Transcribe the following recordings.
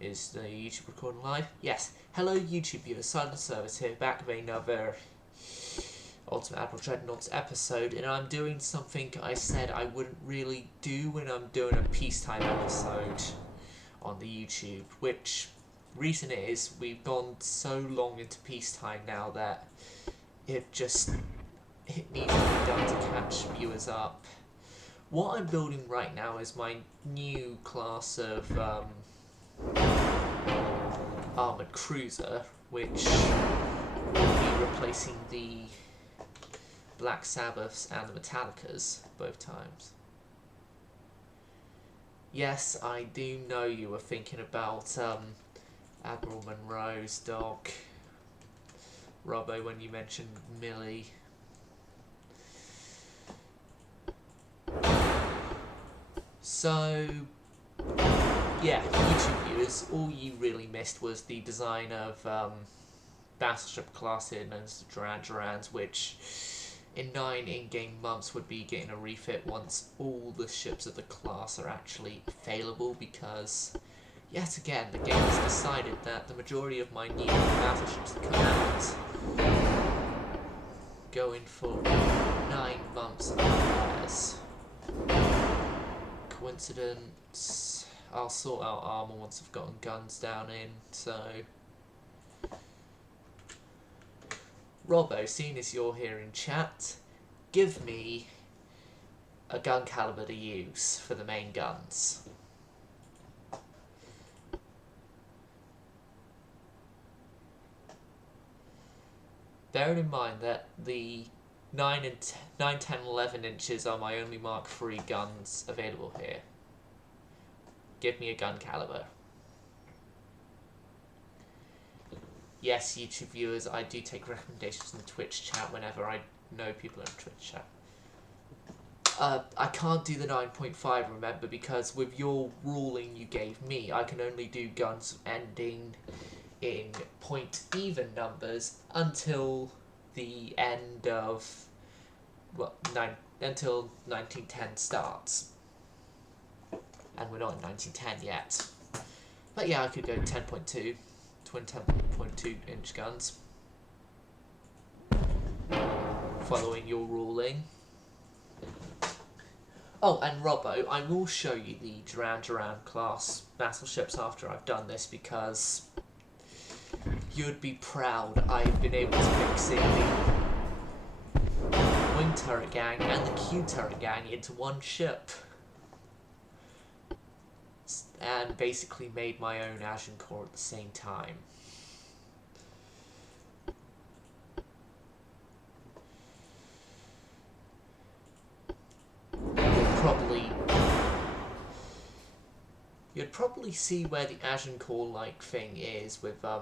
Is the YouTube recording live? Yes. Hello YouTube viewers, Silent Service here, back with another Ultimate Admiral Dreadnoughts episode, and I'm doing something I said I wouldn't really do when I'm doing a peacetime episode on the YouTube, which reason is we've gone so long into peacetime now that it needs to be done to catch viewers up. What I'm building right now is my new class of armoured cruiser, which will be replacing the Black Sabbaths and the Metallicas both times. Yes, I do know you were thinking about Admiral Monroe's dog, Robbo, when you mentioned Millie. So, yeah, YouTube viewers, all you really missed was the design of battleship class known as the Durans, which in 9 in-game months would be getting a refit once all the ships of the class are actually available, because yet again the game has decided that the majority of my new battleships that come out go in for 9 months of repairs. Coincidence? I'll sort out armour once I've gotten guns down in, so... Robbo, seeing as you're here in chat, give me a gun caliber to use for the main guns. Bearing in mind that the 9, 10, 11 inches are my only Mark III guns available here. Give me a gun caliber. Yes, YouTube viewers, I do take recommendations in the Twitch chat whenever I know people in the Twitch chat. I can't do the 9.5, remember, because with your ruling you gave me, I can only do guns ending in point even numbers until the end of, well, until 1910 starts. And we're not in 1910 yet. But yeah, I could go 10.2, twin 10.2 inch guns. Following your ruling. Oh, and Robbo, I will show you the Duran class battleships after I've done this, because you'd be proud I've been able to mix in the wing turret gang and the Q turret gang into one ship. And basically made my own Agincourt at the same time. You'd probably see where the Agincourt-like thing is with the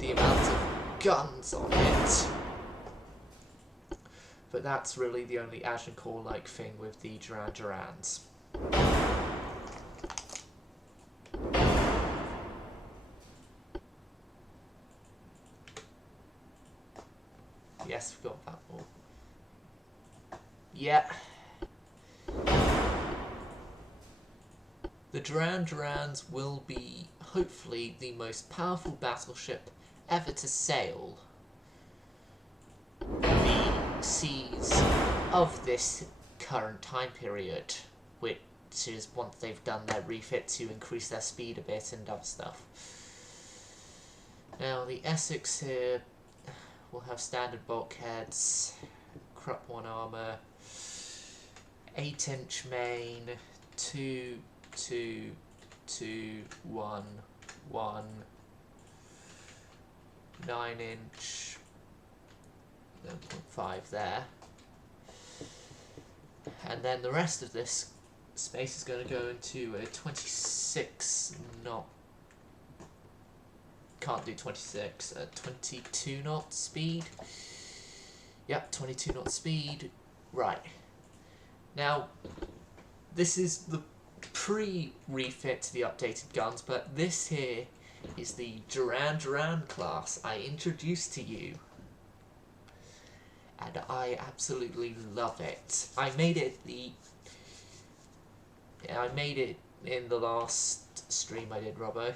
amount of guns on it. But that's really the only Agincourt-like thing with the Durans. Yes, we've got that all. Yeah. The Durans will be, hopefully, the most powerful battleship ever to sail the seas of this current time period, which is once they've done their refit to increase their speed a bit and other stuff. Now, the Essex here will have standard bulkheads, Krupp 1 armour, 8-inch main, 2, 2, 2, 1, 1, 9-inch, 9.5 there. And then the rest of this space is going to go into a 26 knot, can't do 26, 22 knot speed. Yep, 22 knot speed. Right. Now, this is the pre-refit to the updated guns, but this here is the Duran class I introduced to you. And I absolutely love it. I made it in the last stream I did, Robbo.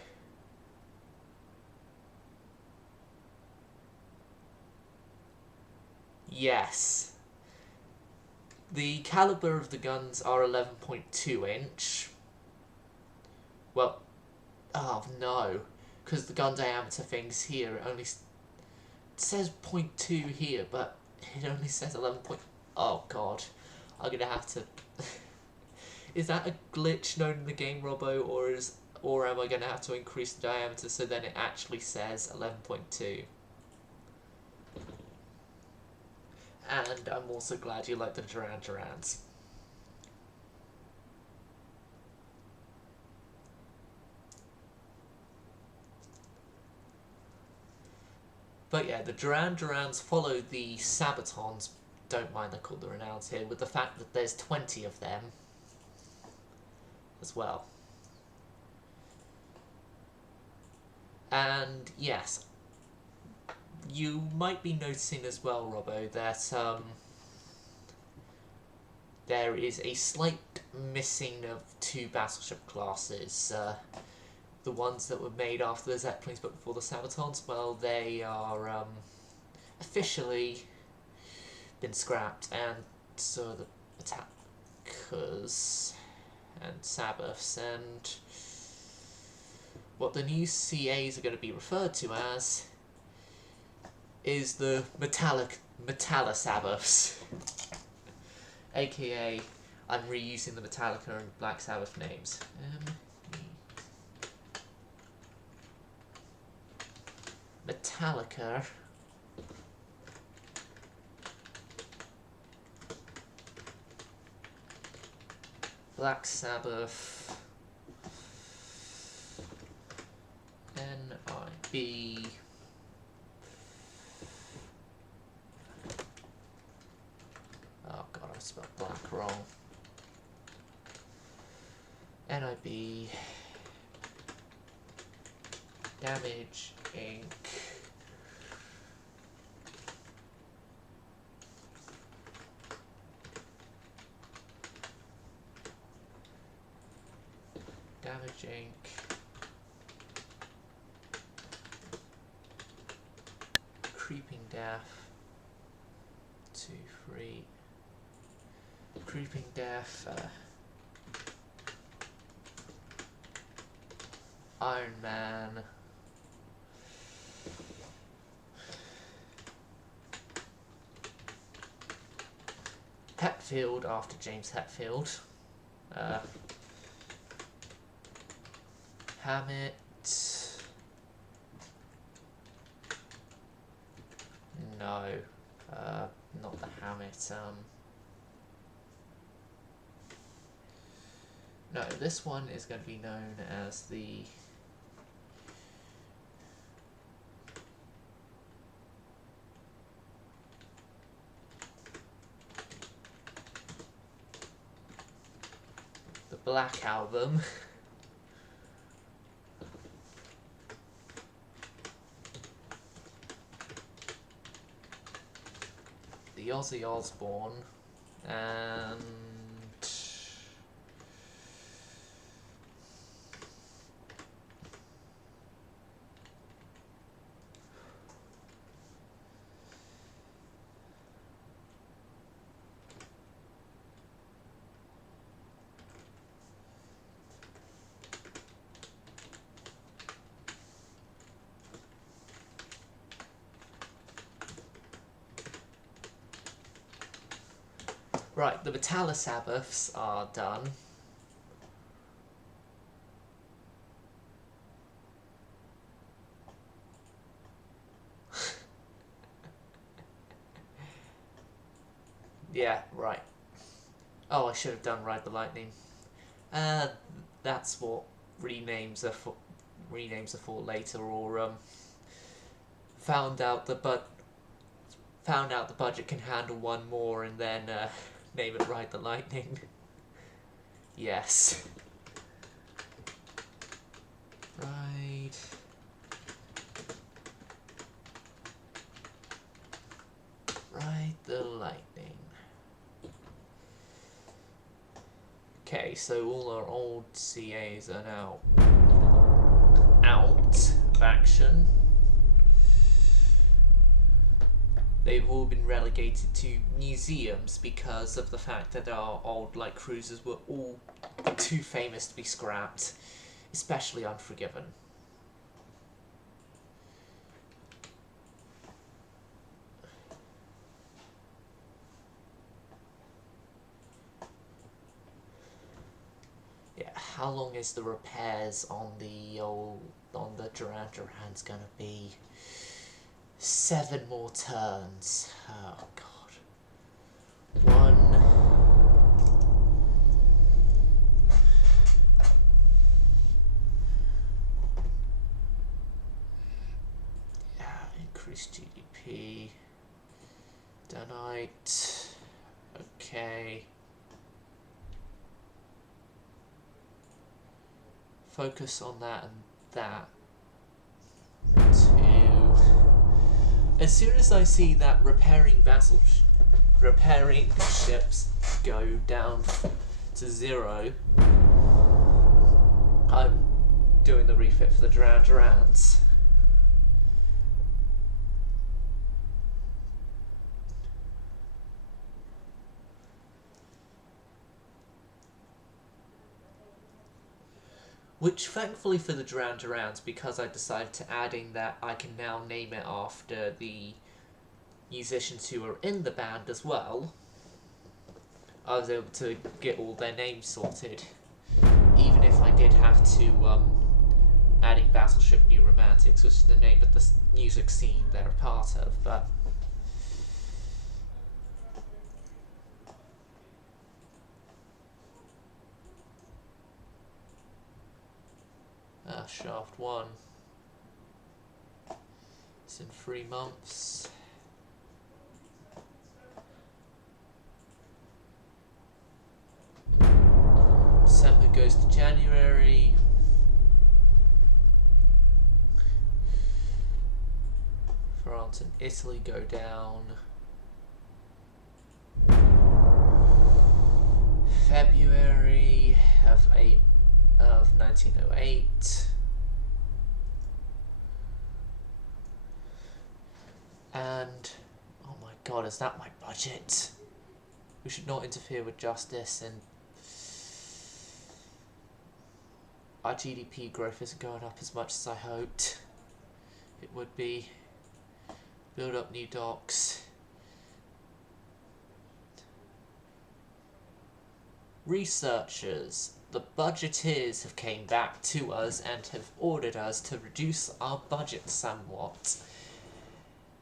Yes. The caliber of the guns are 11.2 inch. Well, oh no, because the gun diameter thing's here. It only says 0.2 here, but it only says 11. Oh god, I'm gonna have to. Is that a glitch known in the game, Robbo, or am I gonna have to increase the diameter so then it actually says 11.2? And I'm also glad you like the Duran Durans. But yeah, the Duran Durans follow the Sabatons, don't mind they're called the Renowns here, with the fact that there's 20 of them as well. And yes, you might be noticing as well, Robbo, that there is a slight missing of two battleship classes. The ones that were made after the Zeppelins but before the Sabatons, well, they are officially been scrapped, and so the attackers and Sabbaths, and what the new CAs are going to be referred to as is the Metallo-Sabbaths. AKA, I'm reusing the Metallica and Black Sabbath names. Metallica. Black Sabbath. NIB. Oh god, I spelled black wrong. NIB. Damage Inc. Damage Inc. Creeping Death. 2, 3. Creeping Death. Iron Man. Hetfield after James Hetfield. Hammett. No, not the Hammett. No, this one is going to be known as the Black Album. The Ozzy Osbourne, and right, the Metallo-Sabbaths are done. Yeah, right. Oh, I should have done Ride the Lightning. That's what renames are for later, or found out the budget can handle one more, and then name it Ride the Lightning. Yes. Ride the Lightning. Okay, so all our old CAs are now out of action. they've all been relegated to museums because of the fact that our old light cruisers were all too famous to be scrapped, especially Unforgiven. Yeah, how long is the repairs on the Duran Duran's gonna be? 7 more turns. Oh god. 1. Yeah, increased GDP. Donite. Okay. Focus on that and that. 2. As soon as I see that repairing ships go down to 0, I'm doing the refit for the Duran Durans. Which, thankfully for the Duran Durans, because I decided to adding that I can now name it after the musicians who are in the band as well, I was able to get all their names sorted. Even if I did have to, adding Battleship New Romantics, which is the name of the music scene they're a part of, but... Shaft 1. It's in 3 months. December goes to January. France and Italy go down. February of 1908. And oh my god, is that my budget? We should not interfere with justice, and our GDP growth isn't going up as much as I hoped it would be. Build up new docks. Researchers, the budgeteers have came back to us and have ordered us to reduce our budget somewhat.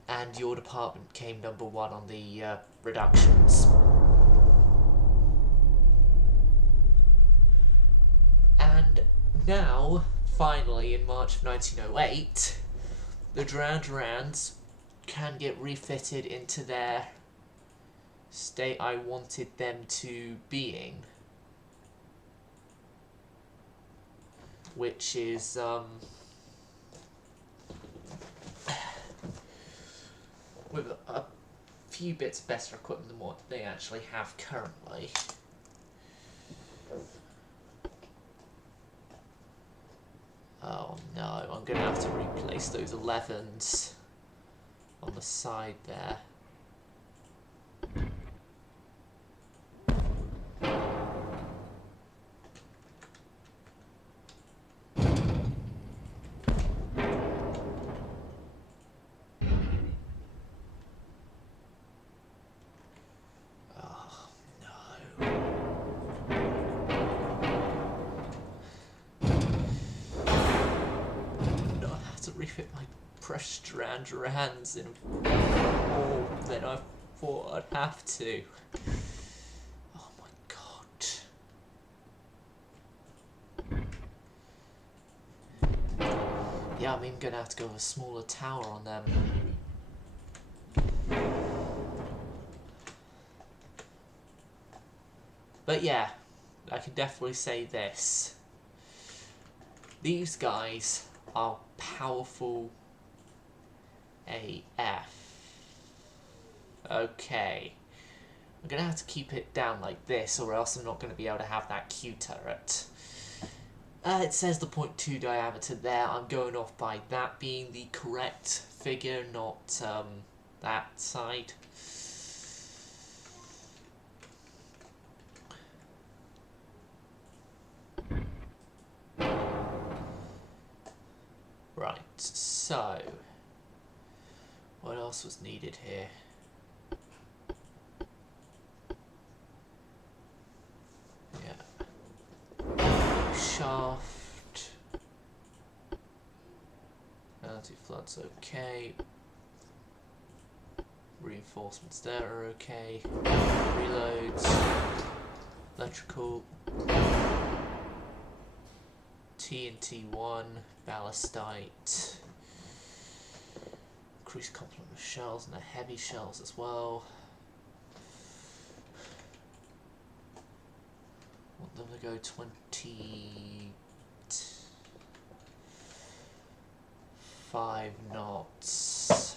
And your department came number 1 on the reductions. And now, finally, in March of 1908, the Duran Durans can get refitted into their state I wanted them to being. Which is, with a few bits better equipment than what they actually have currently. Oh no, I'm going to have to replace those 11s on the side there. Refit my precious Duran Durans in more than I thought I'd have to. Oh my god. Yeah, I'm even gonna have to go with a smaller tower on them. But yeah, I can definitely say this. These guys are powerful AF. Okay. I'm going to have to keep it down like this, or else I'm not going to be able to have that Q turret. It says the 0.2 diameter there. I'm going off by that being the correct figure, not the that side. Right, so what else was needed here? Yeah. Shaft. Anti-flood's okay. Reinforcements there are okay. Reloads. Electrical. TNT1. Ballistite. Increased complement of shells and the heavy shells as well. Want them to go 25 knots.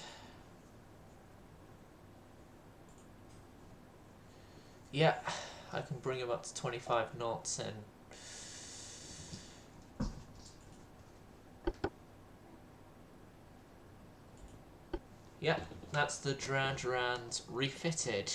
Yeah, I can bring them up to 25 knots and yeah, that's the Duran Durans refitted.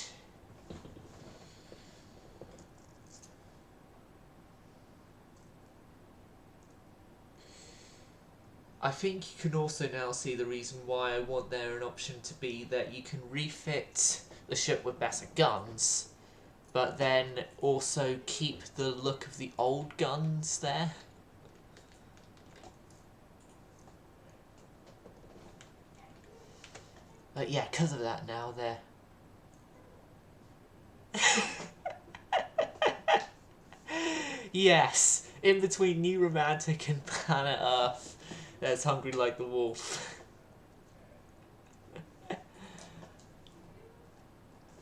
I think you can also now see the reason why I want there an option to be that you can refit the ship with better guns, but then also keep the look of the old guns there. But yeah, because of that now they're... Yes, in between New Romantic and Planet Earth, there's Hungry Like the Wolf.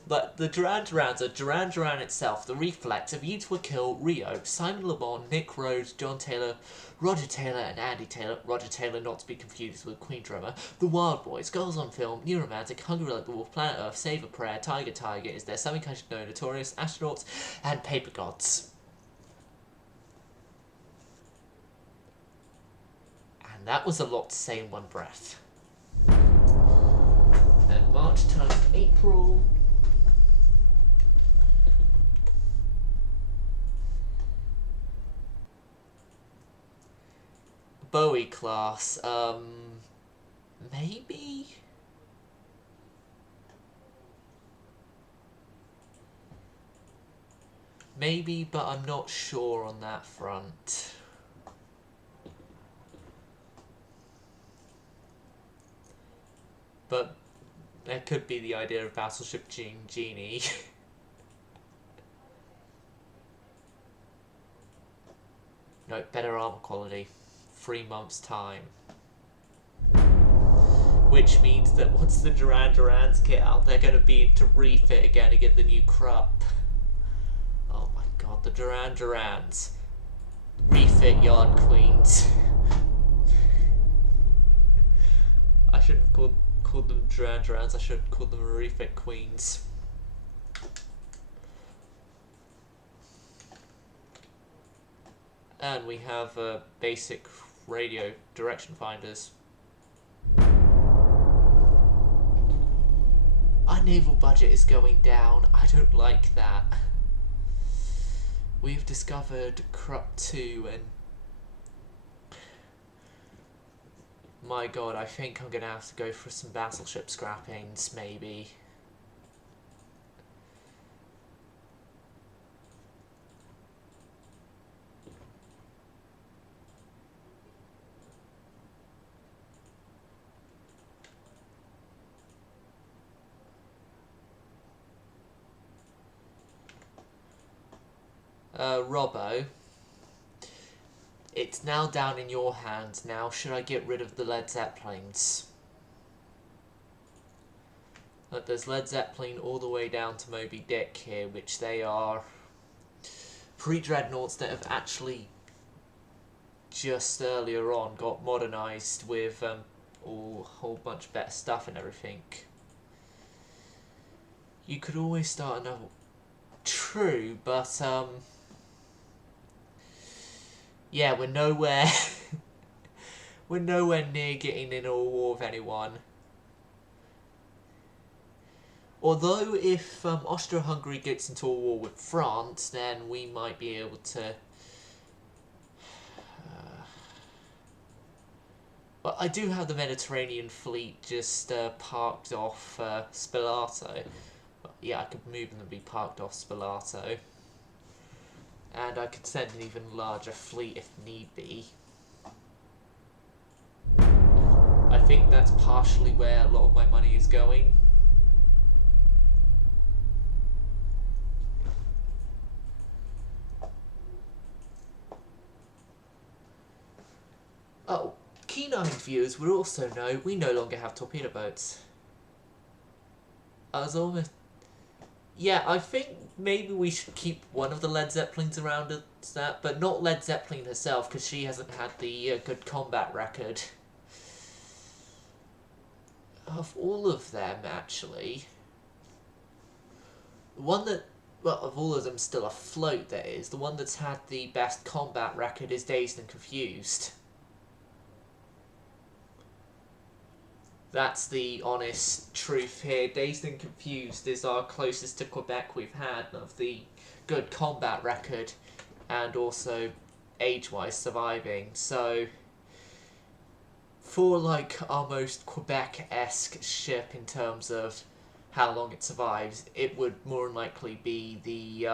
But the Duran Durans are Duran Duran itself, the Reflex, A View to a Kill, Rio, Simon Le Bon, Nick Rhodes, John Taylor, Roger Taylor and Andy Taylor, Roger Taylor not to be confused with Queen Drummer, The Wild Boys, Girls on Film, New Romantic, Hungry Like the Wolf, Planet Earth, Save a Prayer, Tiger Tiger, Is There Something I Should Know, Notorious, Astronauts, and Paper Gods. And that was a lot to say in one breath. And March times April... Bowie class, maybe? Maybe, but I'm not sure on that front. But there could be the idea of Battleship Genie. No, better armor quality. 3 months' time. Which means that once the Duran Durans get out, they're going to be into refit again to get the new Krupp. Oh my god, the Duran Durans. Refit Yard Queens. I shouldn't have called them Duran Durans, I should have called them Refit Queens. And we have basic radio direction finders. Our naval budget is going down. I don't like that. We've discovered Krupp 2 and... My god, I think I'm going to have to go for some battleship scrappings, maybe. Robbo, it's now down in your hands now. Should I get rid of the Led Zeppelins? Look, there's Led Zeppelin all the way down to Moby Dick here, which they are pre-dreadnoughts that have actually just earlier on got modernised with a whole bunch of better stuff and everything. You could always start another... True, but yeah, we're nowhere we're nowhere near getting in a war with anyone. Although if Austro-Hungary gets into a war with France, then we might be able to... But I do have the Mediterranean fleet just parked off Spilato. Yeah, I could move them and be parked off Spilato. And I could send an even larger fleet if need be. I think that's partially where a lot of my money is going. Oh, keen-eyed viewers will also know we no longer have torpedo boats. I was almost... Yeah, I think maybe we should keep one of the Led Zeppelins around as that, but not Led Zeppelin herself, because she hasn't had the good combat record. Of all of them, actually, the one that, well, of all of them still afloat, that is, the one that's had the best combat record is Dazed and Confused. That's the honest truth here. Dazed and Confused is our closest to Quebec we've had of the good combat record and also age-wise surviving. So for like our most Quebec-esque ship in terms of how long it survives, it would more than likely be the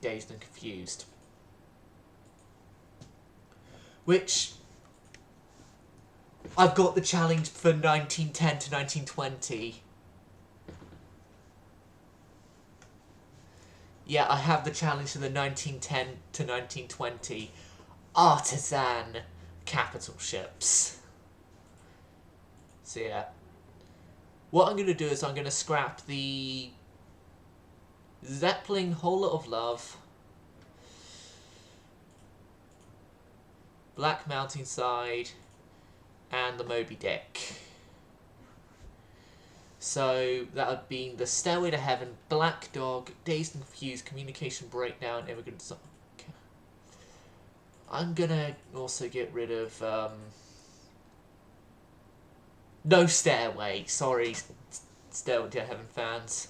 Dazed and Confused. Which... I've got the challenge for 1910 to 1920. Yeah, I have the challenge for the 1910 to 1920 artisan capital ships. So yeah. What I'm going to do is I'm going to scrap the Zeppelin Whole Lot of Love, Black Mountainside, and the Moby Dick. So that would be the Stairway to Heaven, Black Dog, Dazed and Confused, Communication Breakdown, Immigrant Song. I'm gonna also get rid of no Stairway. Sorry, Stairway to Heaven fans.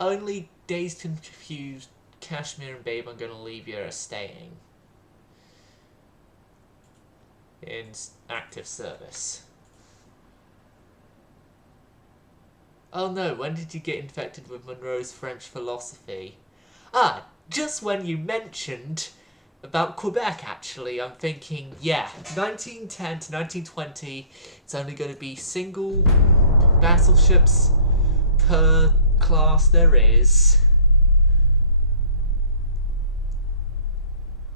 Only Dazed and Confused, Kashmir and Babe I'm going to leave you as staying in active service. Oh no, when did you get infected with Monroe's French philosophy? Ah, just when you mentioned about Quebec, actually, I'm thinking, yeah, 1910 to 1920, it's only going to be single battleships per class there is.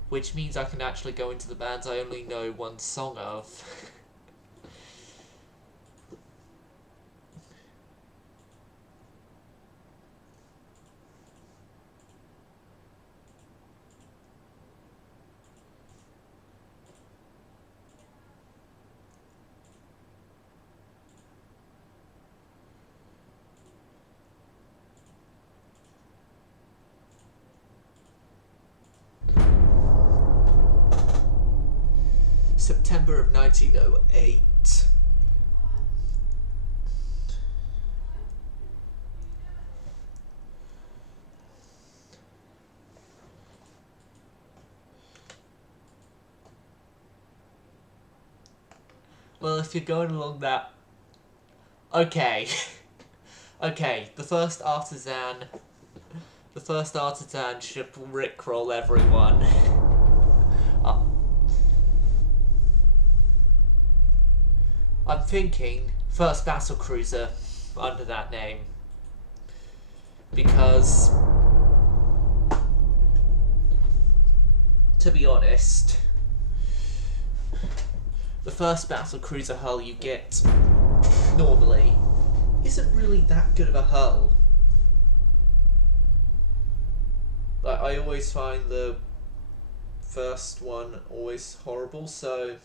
Which means I can actually go into the bands I only know one song of. September of 1908. Well, if you're going along that... Okay. Okay, the first artisan should rickroll everyone. I'm thinking first battle cruiser under that name. Because, to be honest, the first battle cruiser hull you get normally isn't really that good of a hull. Like, I always find the first one always horrible, so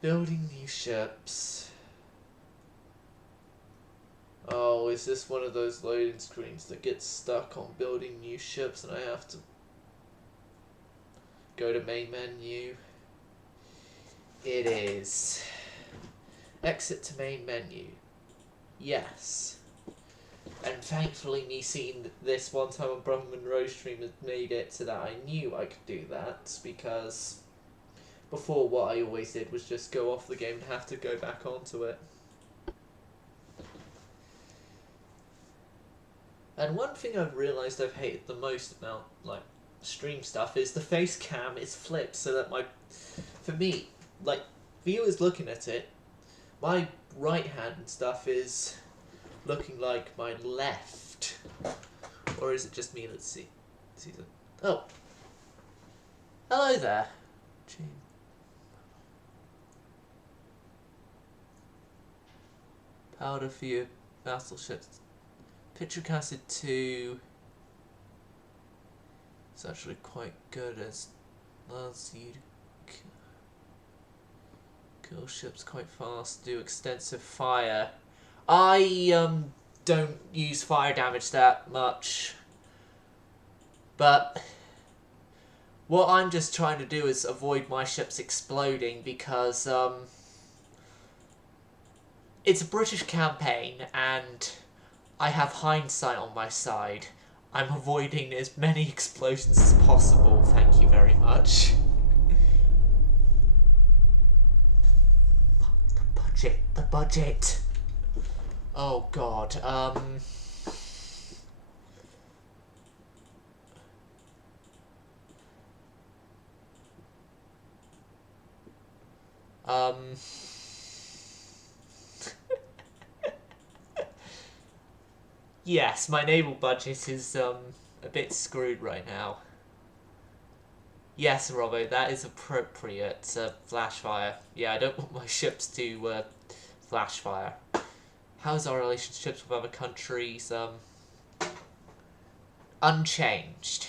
Building new ships. Oh, is this one of those loading screens that gets stuck on building new ships and I have to go to main menu? It is. Exit to main menu. Yes. And thankfully me seeing this one time on Brother Monroe's stream has made it so that I knew I could do that, because before what I always did was just go off the game and have to go back onto it. And one thing I've realised I've hated the most about like stream stuff is the face cam is flipped so that for me, like viewers looking at it, my right hand and stuff is looking like my left. Or is it just me? Let's see. Oh. Hello there. Gee. Powder for your battleships. Picture acid 2 is actually quite good as allows you to kill ships quite fast, do extensive fire. I don't use fire damage that much, but what I'm just trying to do is avoid my ships exploding, because it's a British campaign and I have hindsight on my side. I'm avoiding as many explosions as possible, thank you very much. Fuck, the budget. Oh god, yes, my naval budget is a bit screwed right now. Yes, Robbo, that is appropriate. Flash fire. Yeah, I don't want my ships to flash fire. How's our relationships with other countries? Unchanged.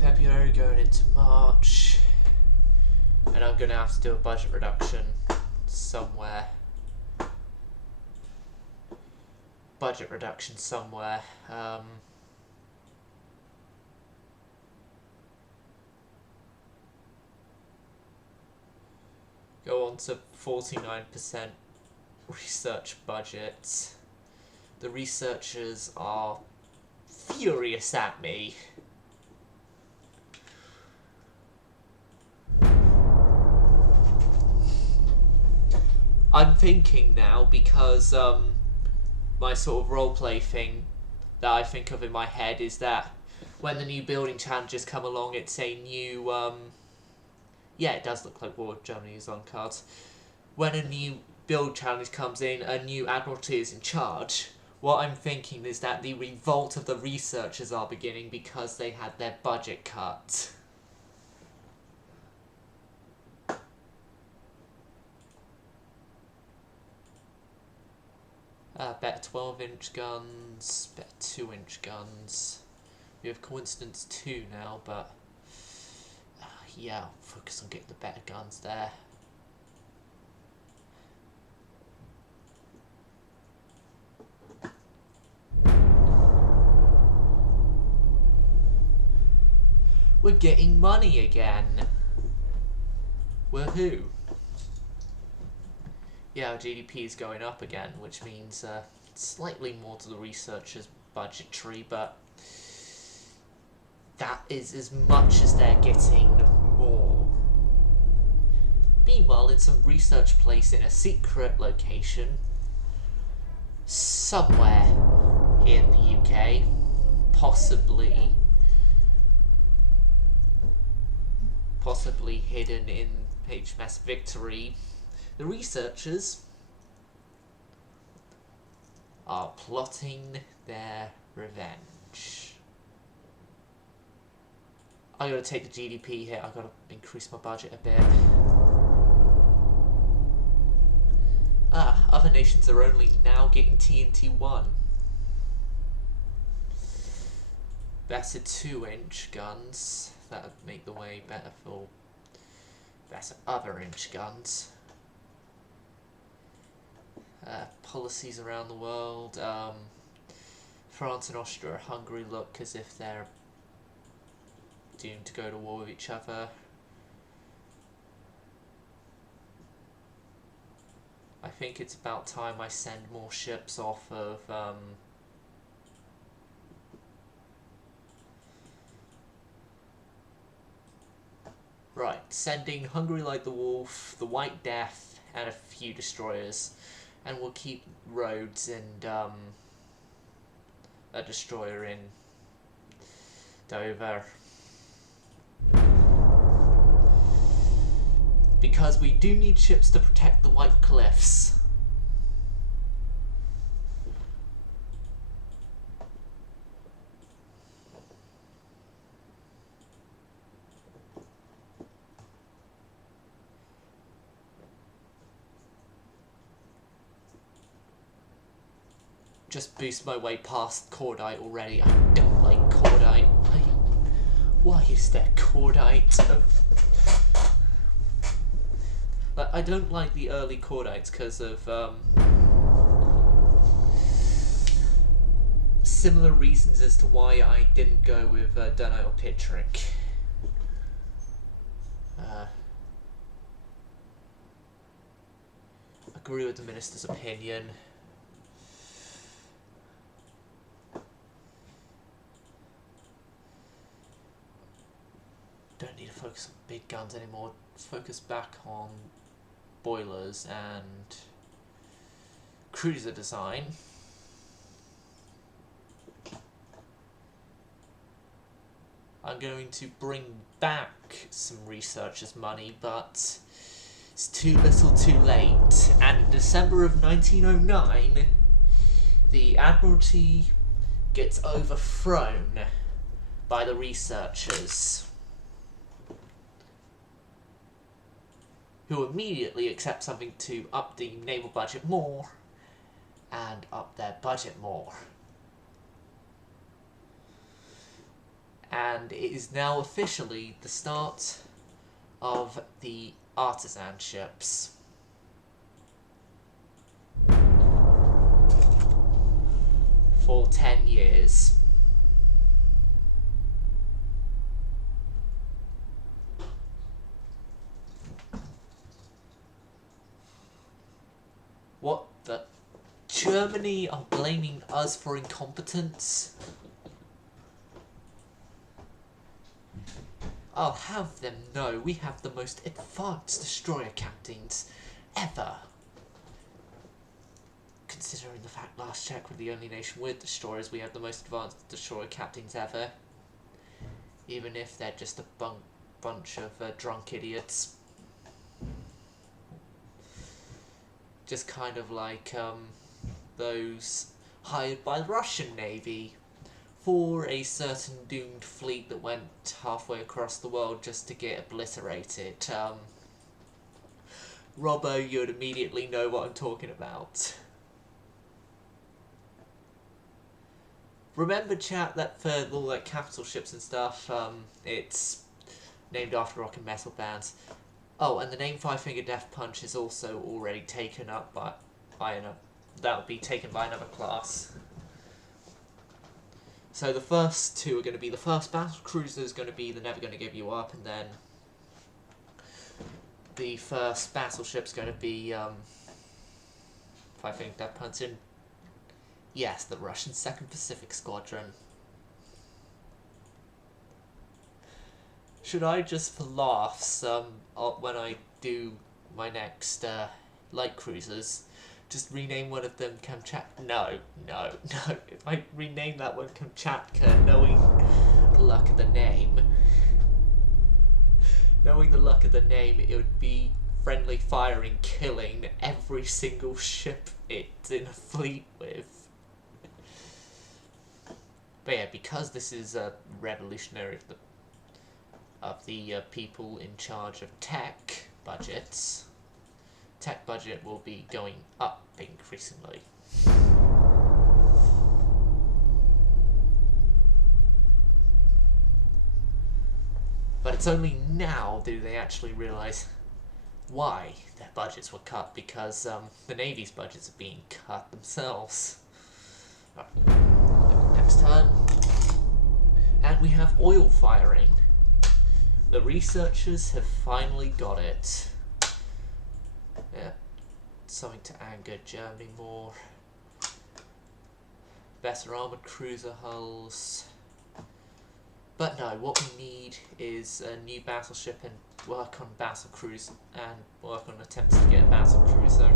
February going into March. And I'm going to have to do a budget reduction somewhere. Budget reduction somewhere. Go on to 49% research budget. The researchers are furious at me. I'm thinking now, because my sort of roleplay thing that I think of in my head is that when the new building challenges come along, it's a new yeah, it does look like War of Germany is on cards. When a new build challenge comes in, a new admiralty is in charge. What I'm thinking is that the revolt of the researchers are beginning because they had their budget cut. Better 12-inch guns, better 2-inch guns. We have Coincidence 2 now, but yeah, I'll focus on getting the better guns there. We're getting money again. Woohoo! Yeah, our GDP is going up again, which means slightly more to the researchers' budgetary, but that is as much as they're getting more. Meanwhile, in some research place in a secret location, somewhere in the UK, possibly hidden in HMS Victory, the researchers are plotting their revenge. I gotta take the GDP hit, I gotta increase my budget a bit. Other nations are only now getting TNT 1. better 2-inch guns. That would make the way better for better other inch guns. Policies around the world. France and Austria-Hungary look as if they're doomed to go to war with each other. I think it's about time I send more ships off of right, sending Hungary like the Wolf, the White Death, and a few destroyers, and we'll keep Rhodes and a destroyer in Dover. Because we do need ships to protect the White Cliffs. Just boost my way past Cordite already. I don't like Cordite. Why is there Cordite? I don't like the early Cordites because of similar reasons as to why I didn't go with Dunite or Pittrick. Agree with the minister's opinion. Don't need to focus on big guns anymore. Focus back on boilers and cruiser design. I'm going to bring back some researchers' money, but it's too little too late. And in December of 1909, the Admiralty gets overthrown by the researchers, who immediately accept something to up the naval budget more and up their budget more. And it is now officially the start of the artisan ships. For 10 years. What the? Germany are blaming us for incompetence? I'll have them know we have the most advanced destroyer captains ever. Considering the fact last check we're the only nation with destroyers, we have the most advanced destroyer captains ever. Even if they're just a bunch of drunk idiots. Just kind of like those hired by the Russian Navy for a certain doomed fleet that went halfway across the world just to get obliterated. Robbo, you'd immediately know what I'm talking about. Remember, chat, that for all like capital ships and stuff, it's named after rock and metal bands. Oh, and the name Five Finger Death Punch is also already taken up by another. That'll be taken by another class. So the first two are going to be the first battle cruiser is going to be the Never Gonna Give You Up, and then the first battleship's going to be Five Finger Death Punch, and yes, the Russian 2nd Pacific Squadron. Should I just for laughs, when I do my next light cruisers, just rename one of them Kamchatka? No. If I rename that one Kamchatka, knowing the luck of the name, it would be friendly firing, killing every single ship it's in a fleet with. But yeah, because this is a revolutionary of the people in charge of tech budgets, tech budget will be going up increasingly. But it's only now do they actually realise why their budgets were cut, because the Navy's budgets are being cut themselves. Right. Next turn. And we have oil firing. The researchers have finally got it. Yeah. Something to anger Germany more. Better armoured cruiser hulls. But no, what we need is a new battleship and work on battle cruise and work on attempts to get a battle cruiser.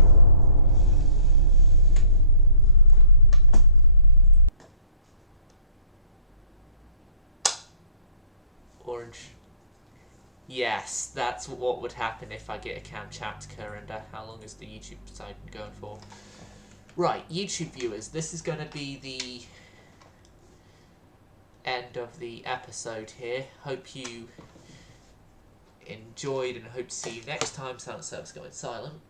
Orange. Yes, that's what would happen if I get a Kamchatka. And how long is the YouTube side going for? Right, YouTube viewers, this is going to be the end of the episode here. Hope you enjoyed and hope to see you next time. Silent Service going silent.